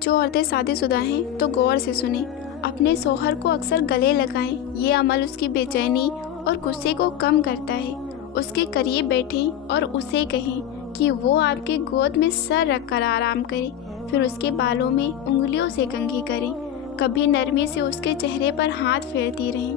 جو عورتیں شادی شدہ ہیں تو غور سے سنیں، اپنے شوہر کو اکثر گلے لگائیں، یہ عمل اس کی بے چینی اور غصے کو کم کرتا ہے۔ اس کے قریب بیٹھیں اور اسے کہیں کہ وہ آپ کے گود میں سر رکھ کر آرام کرے، پھر اس کے بالوں میں انگلیوں سے کنگھی کریں، کبھی نرمی سے اس کے چہرے پر ہاتھ پھیرتی رہیں۔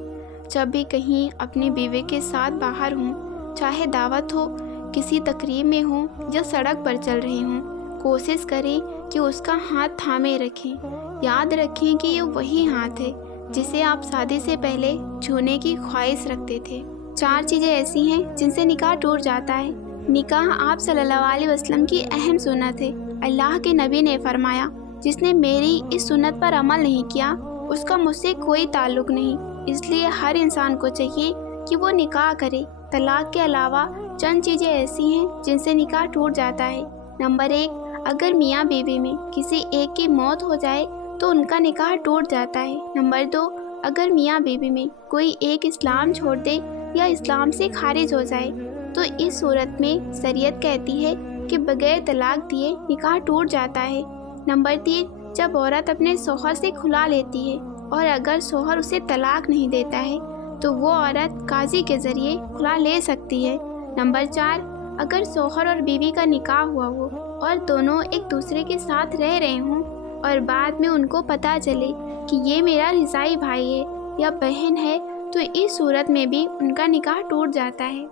جب بھی کہیں اپنی بیوی کے ساتھ باہر ہوں، چاہے دعوت ہو، کسی تقریب میں ہوں یا سڑک پر چل رہے ہوں، کوشش کریں کہ اس کا ہاتھ تھامے رکھیں۔ یاد رکھیں کہ یہ وہی ہاتھ ہے جسے آپ شادی سے پہلے چھونے کی خواہش رکھتے تھے۔ 4 چیزیں ایسی ہیں جن سے نکاح ٹوٹ جاتا ہے۔ نکاح آپ صلی اللہ علیہ وسلم کی اہم سنت ہے۔ اللہ کے نبی نے فرمایا، جس نے میری اس سنت پر عمل نہیں کیا اس کا مجھ سے کوئی تعلق نہیں۔ اس لیے ہر انسان کو چاہیے کہ وہ نکاح کرے۔ طلاق کے علاوہ چند چیزیں ایسی ہیں جن سے نکاح ٹوٹ جاتا ہے۔ نمبر 1، اگر میاں بیوی میں کسی ایک کی موت ہو جائے تو ان کا نکاح ٹوٹ جاتا ہے۔ نمبر 2، اگر میاں بیوی میں کوئی ایک اسلام چھوڑ دے یا اسلام سے خارج ہو جائے تو اس صورت میں شریعت کہتی ہے کہ بغیر طلاق دیے نکاح ٹوٹ جاتا ہے۔ نمبر 3، جب عورت اپنے شوہر سے کھلا لیتی ہے اور اگر شوہر اسے طلاق نہیں دیتا ہے تو وہ عورت قاضی کے ذریعے کھلا لے سکتی ہے۔ نمبر 4، اگر شوہر اور بیوی کا نکاح ہوا ہو اور دونوں ایک دوسرے کے ساتھ رہ رہے ہوں اور بعد میں ان کو پتہ چلے کہ یہ میرا رضاعی بھائی ہے یا بہن ہے تو اس صورت میں بھی ان کا نکاح ٹوٹ جاتا ہے۔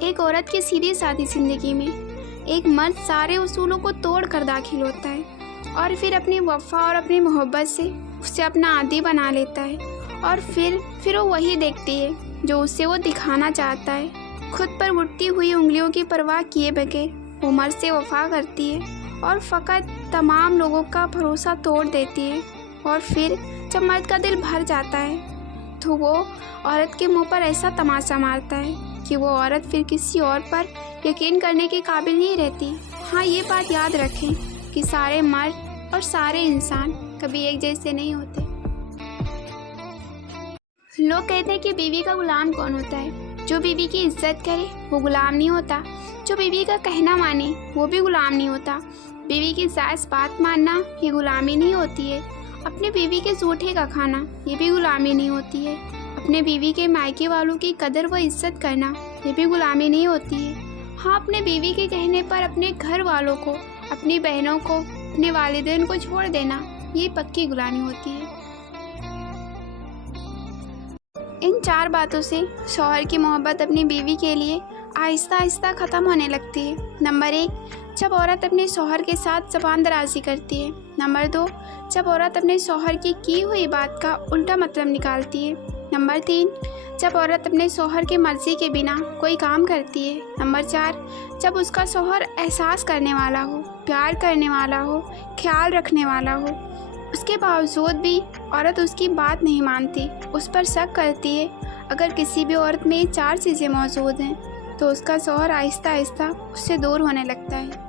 ایک عورت کی سیدھی سادی زندگی میں ایک مرد سارے اصولوں کو توڑ کر داخل ہوتا ہے اور پھر اپنی وفا اور اپنی محبت سے اسے اپنا عادی بنا لیتا ہے، اور پھر وہ وہی دیکھتی ہے جو اسے وہ دکھانا چاہتا ہے۔ خود پر اٹھتی ہوئی انگلیوں کی پرواہ کیے بغیر وہ مرد سے وفا کرتی ہے اور فقط تمام لوگوں کا بھروسہ توڑ دیتی ہے، اور پھر جب مرد کا دل بھر جاتا ہے تو وہ عورت کے منہ پر ایسا تماشا مارتا ہے کہ وہ عورت پھر کسی اور پر یقین کرنے کے قابل نہیں رہتی۔ ہاں، یہ بات یاد رکھیں کہ سارے مرد اور سارے انسان کبھی ایک جیسے نہیں ہوتے۔ لوگ کہتے ہیں کہ بیوی کا غلام کون ہوتا ہے؟ جو بیوی کی عزت کرے وہ غلام نہیں ہوتا، جو بیوی کا کہنا مانے وہ بھی غلام نہیں ہوتا۔ بیوی کی جائز بات ماننا یہ غلامی نہیں ہوتی ہے۔ اپنے بیوی کے جھوٹے کا کھانا یہ بھی غلامی نہیں ہوتی ہے۔ اپنے بیوی کے مائکے والوں کی قدر و عزت کرنا یہ بھی غلامی نہیں ہوتی ہے۔ ہاں، اپنے بیوی کے کہنے پر اپنے گھر والوں کو، اپنی بہنوں کو، اپنے والدین کو چھوڑ دینا یہ پکی غلامی ہوتی ہے۔ ان 4 باتوں سے شوہر کی محبت اپنی بیوی کے لیے آہستہ آہستہ ختم ہونے لگتی ہے۔ نمبر 1، جب عورت اپنے شوہر کے ساتھ زبان درازی کرتی ہے۔ نمبر 2، جب عورت اپنے شوہر کی ہوئی بات کا الٹا مطلب نکالتی ہے۔ نمبر 3، جب عورت اپنے شوہر کی مرضی کے بنا کوئی کام کرتی ہے۔ نمبر 4، جب اس کا شوہر احساس کرنے والا ہو، پیار کرنے والا ہو، خیال رکھنے والا ہو، اس کے باوجود بھی عورت اس کی بات نہیں مانتی، اس پر شک کرتی ہے۔ اگر کسی بھی عورت میں یہ 4 چیزیں موجود ہیں تو اس کا شوہر آہستہ آہستہ اس سے دور ہونے لگتا ہے۔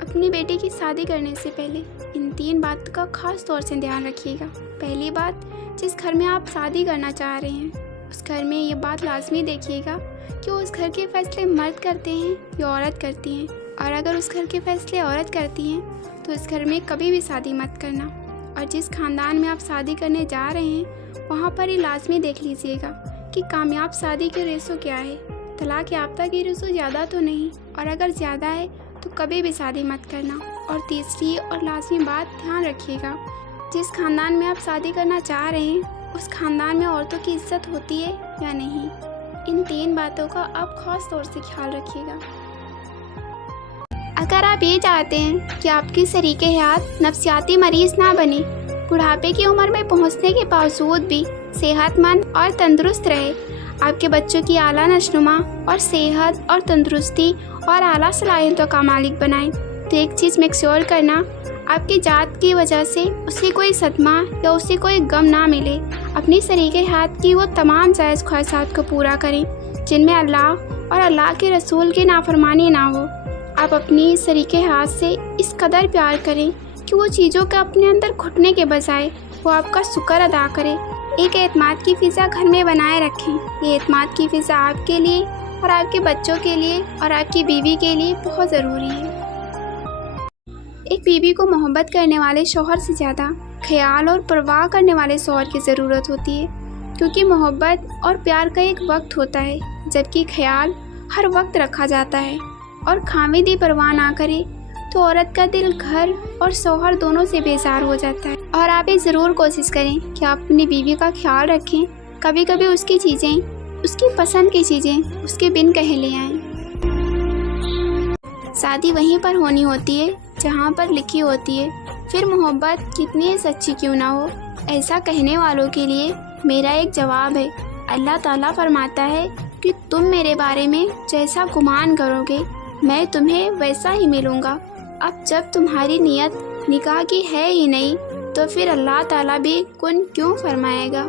اپنی بیٹی کی شادی کرنے سے پہلے ان 3 بات کا خاص طور سے دھیان رکھیے گا۔ پہلی بات، جس گھر میں آپ شادی کرنا چاہ رہے ہیں اس گھر میں یہ بات لازمی دیکھیے گا کہ اس گھر کے فیصلے مرد کرتے ہیں یا عورت کرتی ہیں، اور اگر اس گھر کے فیصلے عورت کرتی ہیں تو اس گھر میں کبھی بھی شادی مت کرنا۔ اور جس خاندان میں آپ شادی کرنے جا رہے ہیں وہاں پر یہ لازمی دیکھ لیجیے گا کہ کامیاب شادی کی ریشو کیا ہے، طلاق یافتہ کی ریشو زیادہ تو نہیں، اور اگر زیادہ ہے تو کبھی بھی شادی مت کرنا۔ اور تیسری اور لازمی بات دھیان رکھیے گا، جس خاندان میں آپ شادی کرنا چاہ رہے ہیں اس خاندان میں عورتوں کی عزت ہوتی ہے یا نہیں۔ ان 3 باتوں کا آپ خاص طور سے خیال رکھیے گا۔ اگر آپ یہ چاہتے ہیں کہ آپ کی شریک حیات نفسیاتی مریض نہ بنے، بڑھاپے کی عمر میں پہنچنے کے باوجود بھی صحت مند اور تندرست رہے، آپ کے بچوں کی اعلیٰ نشوونما اور صحت اور تندرستی اور اعلیٰ صلاحیتوں کا مالک بنائیں، تو ایک چیز میک شیور کرنا، آپ کی ذات کی وجہ سے اسے کوئی صدمہ یا اسے کوئی غم نہ ملے۔ اپنی شریک حیات کی وہ تمام جائز خواہشات کو پورا کریں جن میں اللہ اور اللہ کے رسول کی نافرمانی نہ ہو۔ آپ اپنی شریک حیات سے اس قدر پیار کریں کہ وہ چیزوں کے اپنے اندر گھٹنے کے بجائے وہ آپ کا شکر ادا کرے۔ ایک اعتماد کی فضا گھر میں بنائے رکھیں۔ یہ اعتماد کی فضا آپ کے لیے اور آپ کے بچوں کے لیے اور آپ کی بیوی کے لیے بہت ضروری ہے۔ ایک بیوی کو محبت کرنے والے شوہر سے زیادہ خیال اور پرواہ کرنے والے شوہر کی ضرورت ہوتی ہے، کیونکہ محبت اور پیار کا ایک وقت ہوتا ہے جبکہ خیال ہر وقت رکھا جاتا ہے، اور خامدی پرواہ نہ کرے تو عورت کا دل گھر اور شوہر دونوں سے بیزار ہو جاتا ہے۔ اور آپ یہ ضرور کوشش کریں کہ آپ اپنی بیوی کا خیال رکھیں، کبھی کبھی اس کی چیزیں، اس کی پسند کی چیزیں اس کے بن کہہ لے آئیں۔ شادی وہیں پر ہونی ہوتی ہے جہاں پر لکھی ہوتی ہے، پھر محبت کتنی سچی کیوں نہ ہو۔ ایسا کہنے والوں کے لیے میرا ایک جواب ہے، اللہ تعالیٰ فرماتا ہے کہ تم میرے بارے میں جیسا گمان کرو گے میں تمہیں ویسا ہی ملوں گا۔ اب جب تمہاری نیت نکاح کی ہے ہی نہیں تو پھر اللہ تعالیٰ بھی کن کیوں فرمائے گا۔